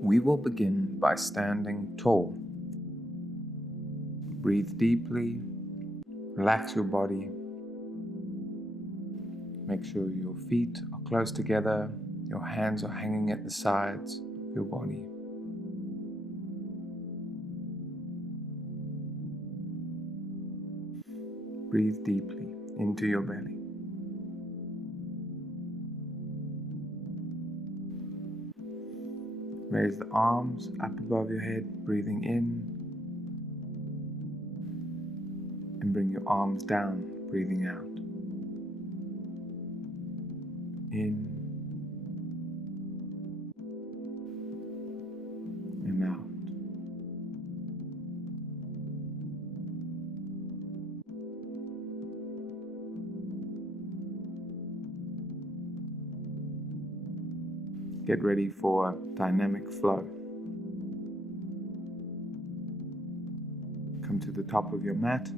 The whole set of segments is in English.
We will begin by standing tall. Breathe deeply, relax your body. Make sure your feet are close together, your hands are hanging at the sides of your body. Breathe deeply into your belly. Raise the arms up above your head, breathing in, and bring your arms down, breathing out. In and out. Get ready for dynamic flow. Come to the top of your mat.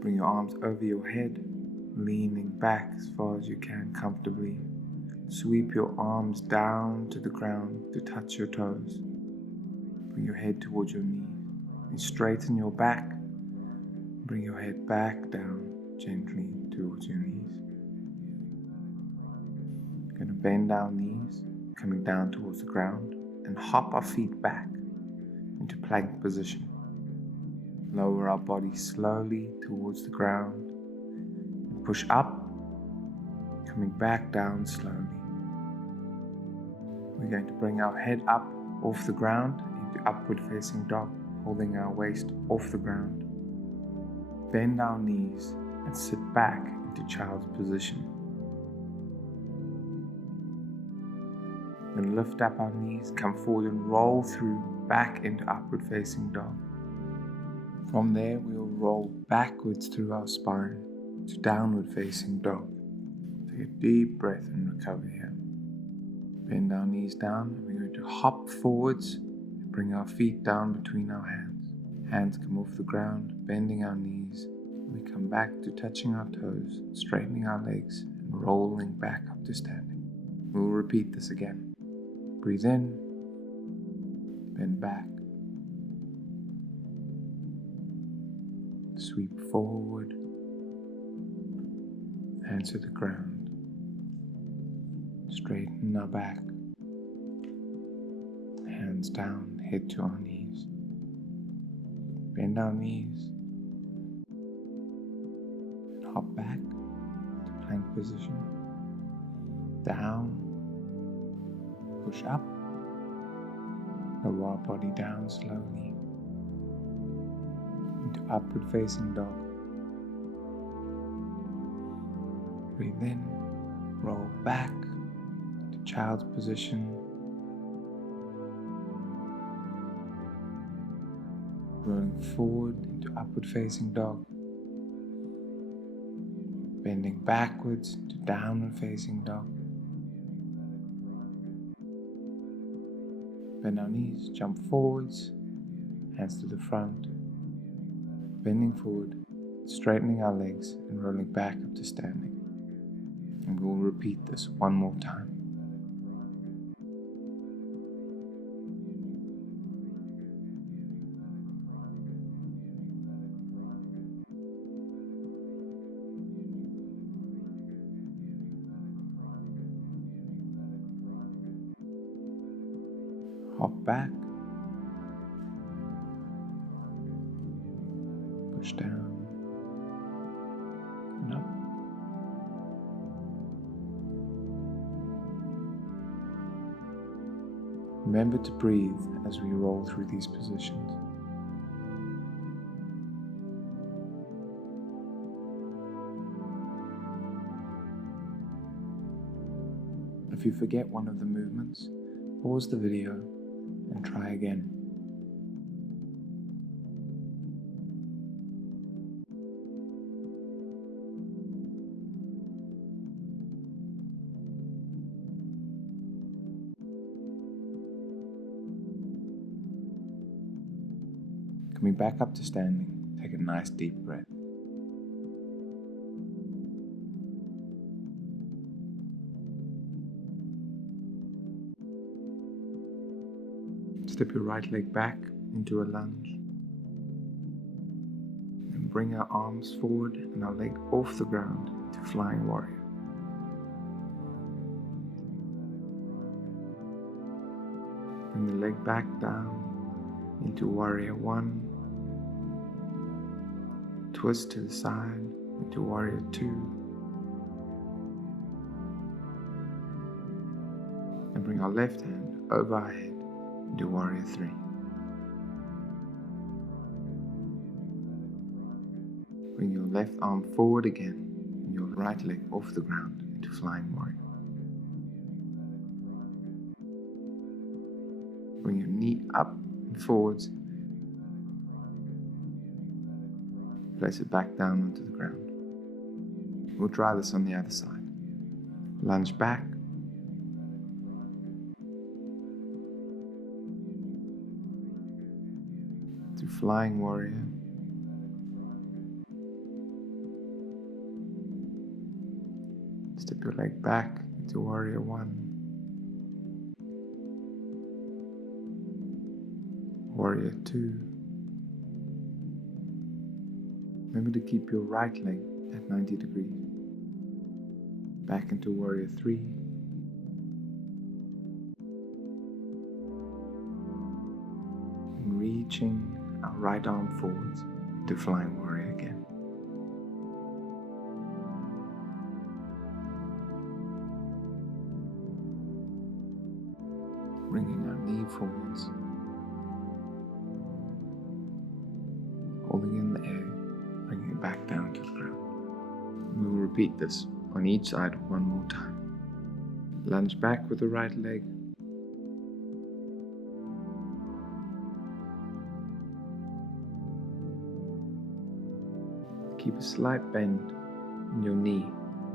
Bring your arms over your head, leaning back as far as you can comfortably. Sweep your arms down to the ground to touch your toes. Bring your head towards your knees. And straighten your back. Bring your head back down gently towards your knees. You're going to bend our knees, coming down towards the ground, and hop our feet back into plank position. Lower our body slowly towards the ground and push up, coming back down slowly. We're going to bring our head up off the ground into upward facing dog, holding our waist off the ground. Bend our knees and sit back into child's position. Then lift up our knees, come forward and roll through back into upward facing dog. From there, we'll roll backwards through our spine to downward facing dog. Take a deep breath and recover here. Bend our knees down, and we're going to hop forwards and bring our feet down between our hands. Hands come off the ground, bending our knees. We come back to touching our toes, straightening our legs, and rolling back up to standing. We'll repeat this again. Breathe in, bend back. Sweep forward, hands to the ground. Straighten our back. Hands down, head to our knees. Bend our knees. And hop back to plank position. Down. Push up. Lower our body down slowly. Into upward facing dog. Breathe in, roll back to child's position. Rolling forward into upward facing dog. Bending backwards to downward facing dog. Bend our knees, jump forwards, hands to the front. Bending forward, straightening our legs and rolling back up to standing. And we'll repeat this one more time. Hop back, push down, and up. Remember to breathe as we roll through these positions. If you forget one of the movements, pause the video and try again. Coming back up to standing, take a nice deep breath. Step your right leg back into a lunge. And bring our arms forward and our leg off the ground into Flying Warrior. Bring the leg back down into Warrior 1. Twist to the side into Warrior 2. And bring our left hand over our head into Warrior 3. Bring your left arm forward again and your right leg off the ground into Flying Warrior. Bring your knee up and forwards. Place it back down onto the ground. We'll try this on the other side. Lunge back. To Flying Warrior. Step your leg back into Warrior 1. Warrior 2. Remember to keep your right leg at 90 degrees. Back into Warrior 3. And reaching our right arm forwards to Flying Warrior again. Bringing our knee forwards. Holding in the air, bringing it back down to the ground. We will repeat this on each side one more time. Lunge back with the right leg. Keep a slight bend in your knee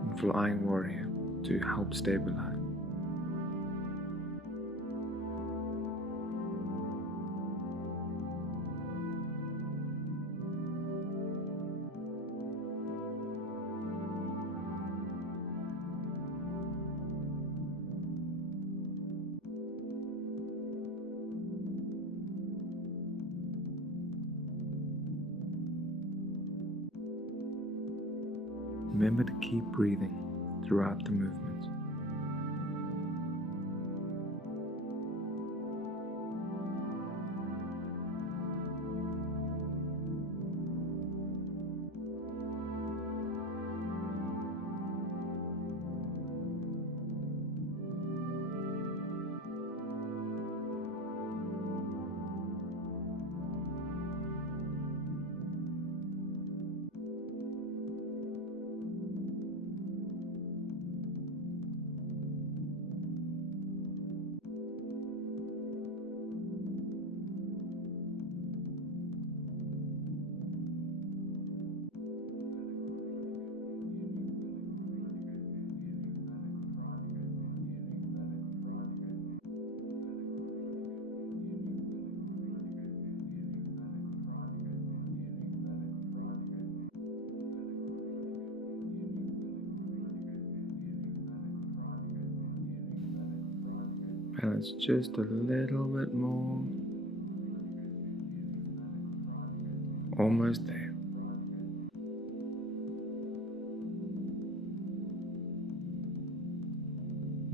in Flying Warrior to help stabilize. Remember to keep breathing throughout the movement. Balance just a little bit more. Almost there.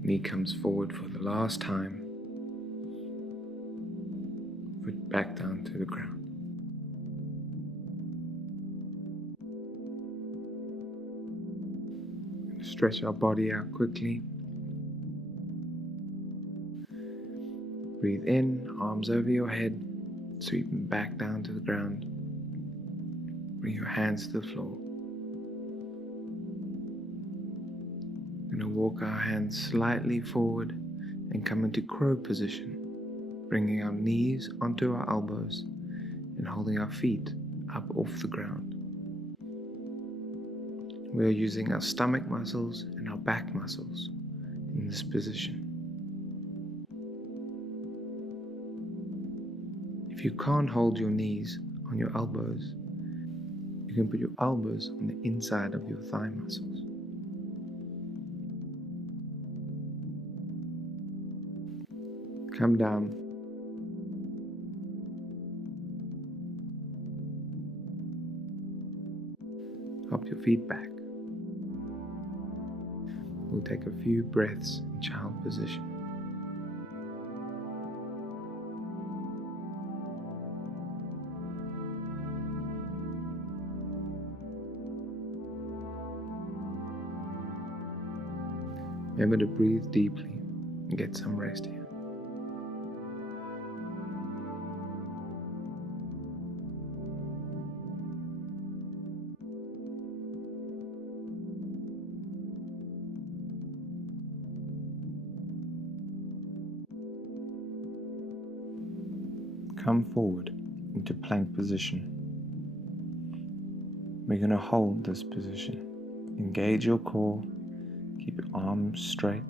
Knee comes forward for the last time. Foot back down to the ground. Stretch our body out quickly. Breathe in, arms over your head, sweeping back down to the ground. Bring your hands to the floor. We're going to walk our hands slightly forward and come into crow position, bringing our knees onto our elbows and holding our feet up off the ground. We are using our stomach muscles and our back muscles in this position. If you can't hold your knees on your elbows, you can put your elbows on the inside of your thigh muscles. Come down pop your feet back. We'll take a few breaths in child position. Remember to breathe deeply and get some rest here. Come forward into plank position. We're going to hold this position. Engage your core. Keep your arms straight.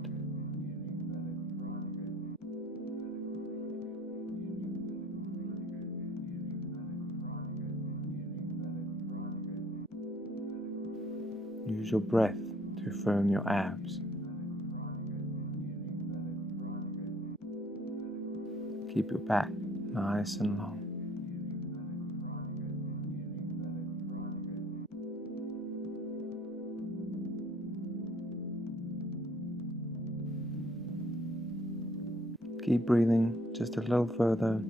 Use your breath to firm your abs. Keep your back nice and long. Keep breathing just a little further.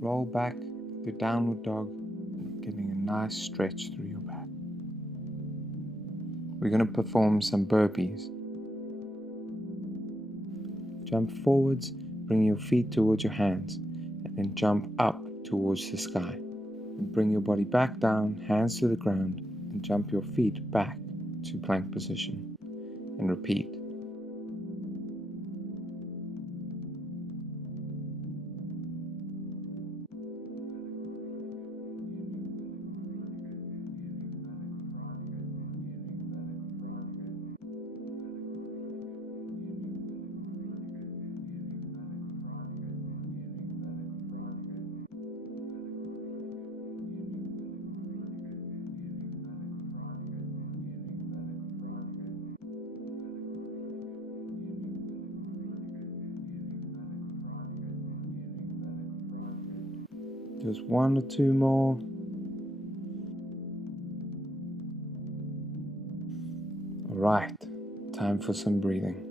Roll back to downward dog, getting a nice stretch through your back. We're going to perform some burpees. Jump forwards, bring your feet towards your hands, and then jump up towards the sky. And bring your body back down, hands to the ground, and jump your feet back to plank position. And repeat. Just one or two more. Alright, time for some breathing.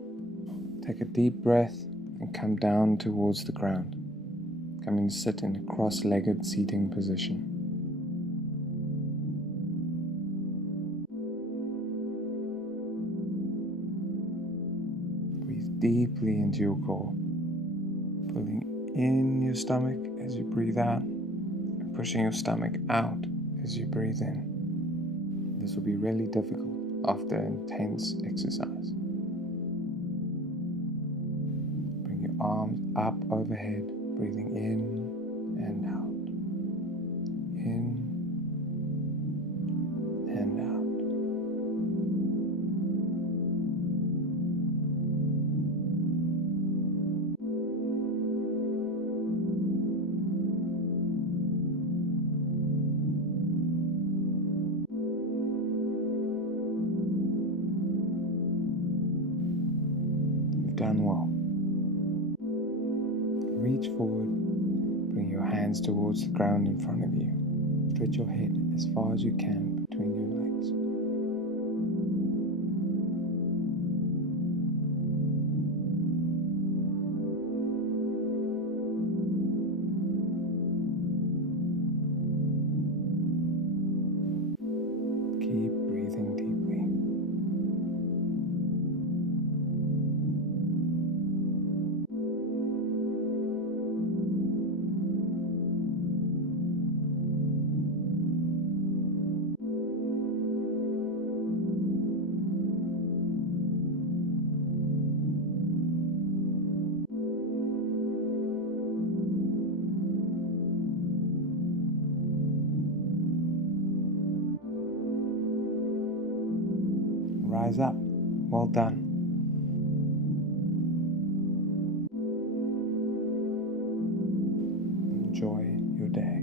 Take a deep breath and come down towards the ground. Come and sit in a cross-legged seating position. Breathe deeply into your core, pulling in your stomach as you breathe out, and pushing your stomach out as you breathe in. This will be really difficult after intense exercise. Bring your arms up overhead, breathing in and out. In and out. Done well. Reach forward, bring your hands towards the ground in front of you. Stretch your head as far as you can between your legs. Keep breathing deeply. Rise up. Well done. Enjoy your day.